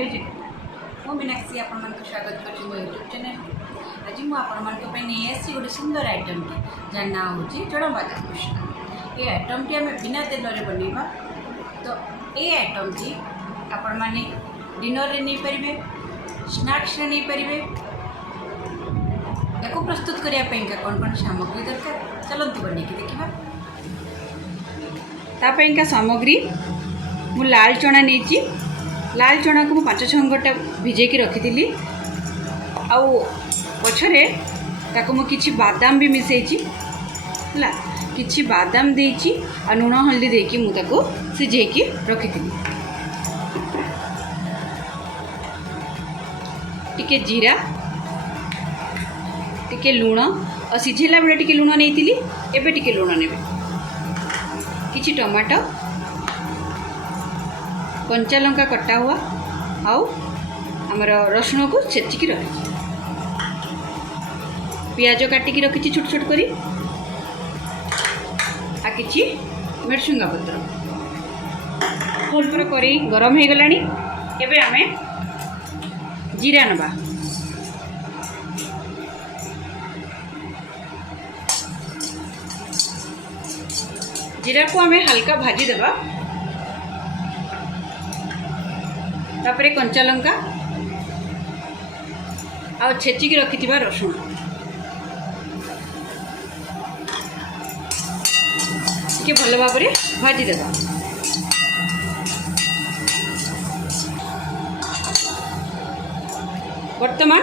जय जगन्नाथ मो मीनाक्षी आपण स्वागत कर मो यूट्यूब चैनल। आज मुझे नहीं आसी गोटे सुंदर आइटम जार ना हूँ चूड़ा बादाम कृष्ण। ये आइटम टी आम बिना तेल बनवा। तो ये आइटम टी आपण मैंने डिनर रे नहीं पारे, स्नैक्स रे नहीं पारे। या प्रस्तुत करने कौन कौन सामग्री दरकार चलते बनैकी देखा। तापाइका सामग्री मु लाल चना नहीं, लाल चना को 5-6 घंटा भिजेकी रखी आउ पछरे ताको मु किछि बादाम भी मिसेची हला, किछि बादाम देची आ लुण हल्दी देकी मु ताको सिझेकी रखी टिके जीरा टिके लुण और सिझेला बेले टिके लुण नहीं एबे टिके लुण नेबे, किछि टमाटो, कंचा लंका कटा हुआ आउ आमर रसुण को छेचिकी रखी, पियाज काटिकी रखी छोट छोट करी आ किछि मिर्चुंगा पत्र। फुलपुर करी गरम हो गलानी। एबे आमे जीरा नबा, जीरा को आमे हल्का भाजी देबा। तापरे कंचा लंका आ छेचिकी रखिथिबा रसुण के भल भाव में भाजी देबा। वर्तमान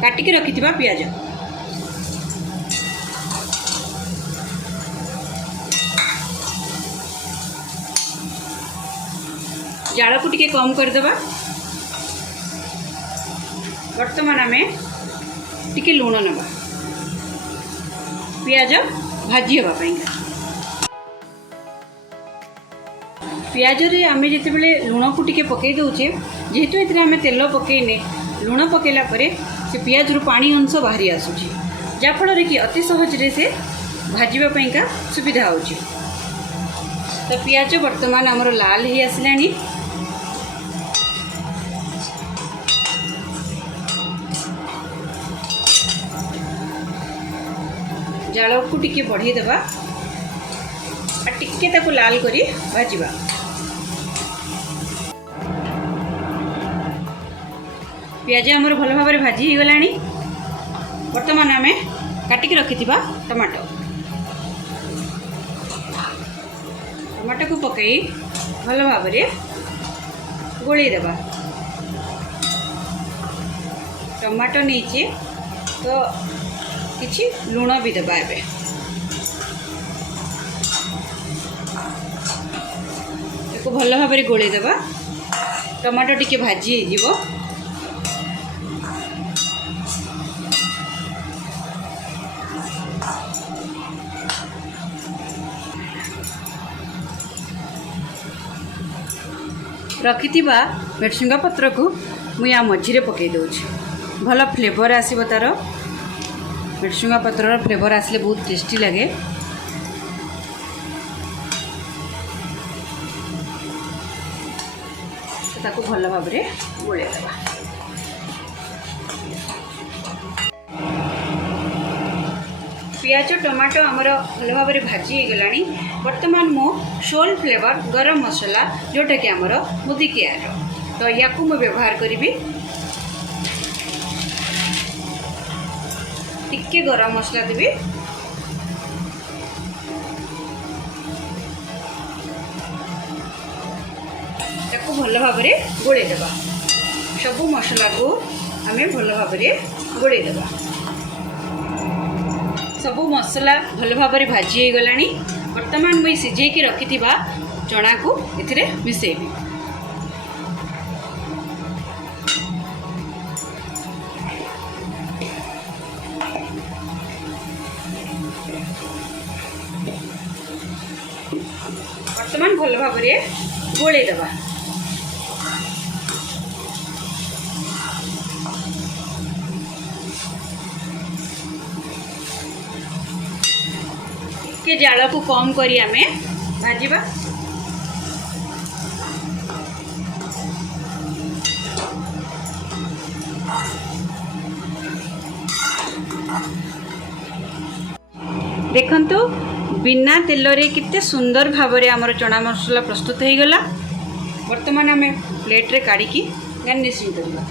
काटिकी रखिथिबा पियाज जाल को टिके कम करदेबा। वर्तमान आमे टिके लुण नबा पियाज भाजी हवा पाई। पियाज रे आमे जिते बेले लुण को टिके पकई दउचे, जेहेतु एथरे आमे तेल पकईने लुण पकेला परे से पियाज रु पानी अंश बाहरी आसुची, जा फल कि अति सहज रे से भाजीबा पाईका सुविधा होची। तो पियाज वर्तमान आमर लाल ही आसलानी। जाल को टिके बढ़ी देबा आ टिके ताको लाल करी भाजीबा। पियाज आमर भल भाव में भाजी हो गलानी। वर्तमान आमे काटिकी रखिथिबा टमाटो, टमाटो को पकई भल भाव में गोली देबा। टमाटो नहीं तो किछि लुण भी देबा। एबे एको भल भाव में गोली देबा। टमाटो टिके भाजी हो जीवो। रखिथिबा मिर्चुंगा पत्र को मु या मझिरे पकई दउछि, भल फ्लेवर आसीबो तार। मिर्चुंगा पत्र फ्लेवर आसले बहुत टेस्टी लगे। तो ताको भल भाव में गोले देबा। पियाज टमाटो आमर भल भाव में भाजी हो गलानी। वर्तमान मो सोल फ्लेवर गरम मसला जोटा कि आमर मुदी केयार, तो या मु व्यवहार करी। टिके गरम मसला देवी, ताको भल भाव में गोले देबा। सबु मसला को आमे भल भाव में गोले देबा। सबु मसला भल भाव में भाजी हो गलानी। वर्तमान मुई सिझेकी रखिथिबा चना को एथिरे मिसेबी। वर्तमान भल भाव में गोले देबा। के जाल को कम करी आमे भाजीबा। देखंतु बिना तेल रे कितने सुंदर भाव में आमर चना मसला प्रस्तुत हो गला। वर्तमान आम प्लेट रे काढ़ी गार्निशिंग करवा।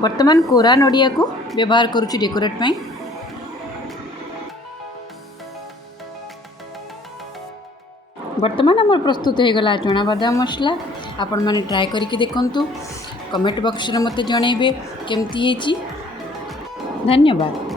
वर्तमान कोरा नड़िया को व्यवहार करुच्ची डेकोरेट ପାଇଁ। वर्तमान आम प्रस्तुत हो गला चना बादाम मसला। आपण मैंने ट्राए करके देखंतु, कमेंट बॉक्स में मते जणैबे केमती हेची। धन्यवाद।